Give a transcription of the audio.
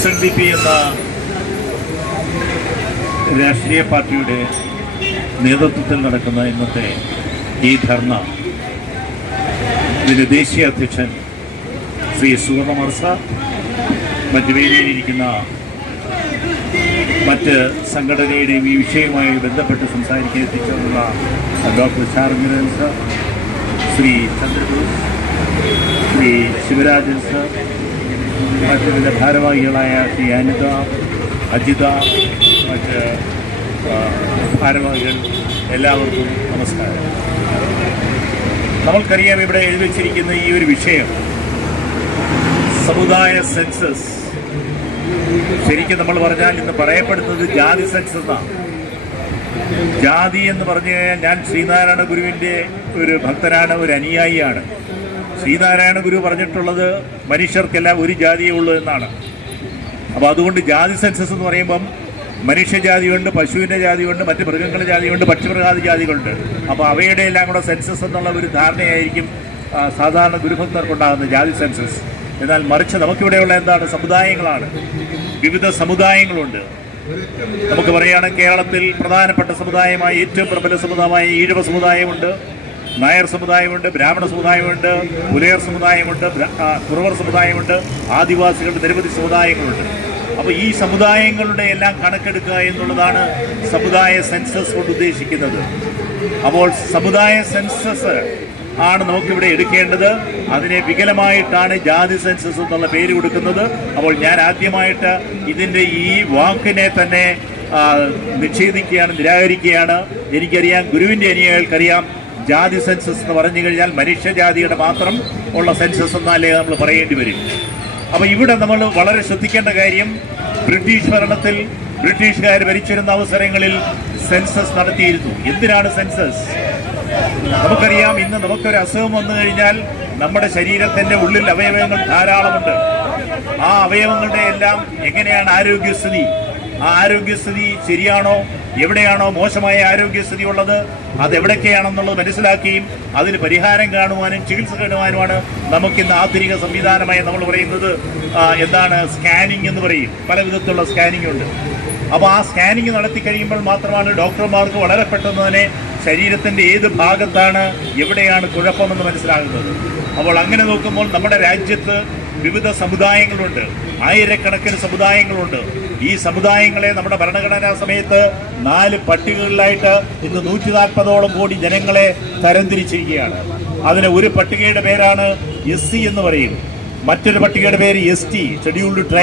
SNDP എന്ന രാഷ്ട്രീയ പാർട്ടിയുടെ നേതൃത്വത്തിൽ നടക്കുന്ന ഇന്നത്തെ ഈ ധർണ ഇതിൻ്റെ ദേശീയ അധ്യക്ഷൻ ശ്രീ സുവർണ മർസ, മറ്റ് വേദിയിലിരിക്കുന്ന മറ്റ് സംഘടനയുടെയും ഈ വിഷയവുമായി ബന്ധപ്പെട്ട് സംസാരിക്കാൻ എത്തിച്ചേർന്നുള്ള ഡോക്ടർ ചാർമിരൻ സർ, ശ്രീ ചന്ദ്രബോസ്, ശ്രീ ശിവരാജൻ സർ, മറ്റ് ഭാരവാഹികളായ ശ്രീ അനിത, അജിത, മറ്റ് ഭാരവാഹികൾ, എല്ലാവർക്കും നമസ്കാരം. നമ്മൾക്കറിയാം, ഇവിടെ എഴുതി വച്ചിരിക്കുന്ന ഈ ഒരു വിഷയം സമുദായ സെൻസസ്. ശരിക്കും നമ്മൾ പറഞ്ഞാൽ ഇന്ന് പറയപ്പെടുന്നത് ജാതി സെൻസസ് എന്നാണ്. ജാതി എന്ന് പറഞ്ഞു കഴിഞ്ഞാൽ, ഞാൻ ശ്രീനാരായണ ഗുരുവിൻ്റെ ഒരു ഭക്തനാണ്, ഒരു അനുയായിയാണ്. ശ്രീനാരായണ ഗുരു പറഞ്ഞിട്ടുള്ളത് മനുഷ്യർക്കെല്ലാം ഒരു ജാതിയേ ഉള്ളൂ എന്നാണ്. അപ്പോൾ അതുകൊണ്ട് ജാതി സെൻസസ് എന്ന് പറയുമ്പം മനുഷ്യജാതിയുണ്ട്, പശുവിൻ്റെ ജാതിയുണ്ട്, മറ്റ് മൃഗങ്ങളുടെ ജാതിയുണ്ട്, പക്ഷിമൃഗാദി ജാതികളുണ്ട്. അപ്പോൾ അവയുടെ എല്ലാം കൂടെ സെൻസസ് എന്നുള്ള ഒരു ധാരണയായിരിക്കും സാധാരണ ഗുരുഭക്തർക്കുണ്ടാകുന്ന ജാതി സെൻസസ്. എന്നാൽ മറിച്ച് നമുക്കിവിടെയുള്ള എന്താണ്, സമുദായങ്ങളാണ്. വിവിധ സമുദായങ്ങളുണ്ട്. നമുക്ക് പറയുകയാണെങ്കിൽ കേരളത്തിൽ പ്രധാനപ്പെട്ട സമുദായമായി ഏറ്റവും പ്രബല സമുദായമായ ഈഴവ സമുദായമുണ്ട്, നായർ സമുദായമുണ്ട്, ബ്രാഹ്മണ സമുദായമുണ്ട്, പുലയർ സമുദായമുണ്ട്, കുറവർ സമുദായമുണ്ട്, ആദിവാസികളുടെ നിരവധി സമുദായങ്ങളുണ്ട്. അപ്പോൾ ഈ സമുദായങ്ങളുടെ എല്ലാം കണക്കെടുക്കുക എന്നുള്ളതാണ് സമുദായ സെൻസസ് കൊണ്ട് ഉദ്ദേശിക്കുന്നത്. അപ്പോൾ സമുദായ സെൻസസ് ആണ് നമുക്കിവിടെ എടുക്കേണ്ടത്. അതിനെ വികലമായിട്ടാണ് ജാതി സെൻസസ് എന്നുള്ള പേര് കൊടുക്കുന്നത്. അപ്പോൾ ഞാൻ ആദ്യമായിട്ട് ഇതിൻ്റെ ഈ വാക്കിനെ തന്നെ നിഷേധിക്കുകയാണ്, നിരാകരിക്കുകയാണ്. എനിക്കറിയാം, ഗുരുവിൻ്റെ അനുയായികൾക്കറിയാം, ജാതി സെൻസസ് എന്ന് പറഞ്ഞു കഴിഞ്ഞാൽ മനുഷ്യജാതിയുടെ മാത്രം ഉള്ള സെൻസസ് എന്നാലേ നമ്മൾ പറയേണ്ടി വരും. അപ്പോൾ ഇവിടെ നമ്മൾ വളരെ ശ്രദ്ധിക്കേണ്ട കാര്യം, ബ്രിട്ടീഷ് ഭരണത്തിൽ ബ്രിട്ടീഷുകാർ ഭരിച്ചിരുന്ന അവസരങ്ങളിൽ സെൻസസ് നടത്തിയിരുന്നു. എന്തിനാണ് സെൻസസ്? നമുക്കറിയാം, ഇന്ന് നമുക്കൊരു അസുഖം വന്നു കഴിഞ്ഞാൽ നമ്മുടെ ശരീരത്തിൻ്റെ ഉള്ളിൽ അവയവങ്ങൾ ധാരാളമുണ്ട്. ആ അവയവങ്ങളുടെ എല്ലാം എങ്ങനെയാണ് ആരോഗ്യസ്ഥിതി, ആ ആരോഗ്യസ്ഥിതി ശരിയാണോ, എവിടെയാണോ മോശമായ ആരോഗ്യസ്ഥിതി ഉള്ളത്, അതെവിടൊക്കെയാണെന്നുള്ളത് മനസ്സിലാക്കുകയും അതിന് പരിഹാരം കാണുവാനും ചികിത്സ കാണുവാനുമാണ് നമുക്കിന്ന് ആധുനിക സംവിധാനമായി നമ്മൾ പറയുന്നത് എന്താണ്, സ്കാനിങ് എന്ന് പറയും. പല വിധത്തിലുള്ള സ്കാനിങ് ഉണ്ട്. അപ്പോൾ ആ സ്കാനിങ് നടത്തി കഴിയുമ്പോൾ മാത്രമാണ് ഡോക്ടർമാർക്ക് വളരെ പെട്ടെന്ന് തന്നെ ശരീരത്തിൻ്റെ ഏത് ഭാഗത്താണ്, എവിടെയാണ് കുഴപ്പമെന്ന് മനസ്സിലാകുന്നത്. അപ്പോൾ അങ്ങനെ നോക്കുമ്പോൾ നമ്മുടെ രാജ്യത്ത് വിവിധ സമുദായങ്ങളുണ്ട്, ആയിരക്കണക്കിന് സമുദായങ്ങളുണ്ട്. ഈ സമുദായങ്ങളെ നമ്മുടെ ഭരണഘടനാ സമയത്ത് 4 പട്ടികകളിലായിട്ട് ഇന്ന് 140ഓളം കോടി ജനങ്ങളെ തരംതിരിച്ചിരിക്കുകയാണ്. അതിന് ഒരു പട്ടികയുടെ പേരാണ് SC എന്ന് പറയും, മറ്റൊരു പട്ടികയുടെ പേര് ST, ഷെഡ്യൂൾഡ് ട്രൈബ്.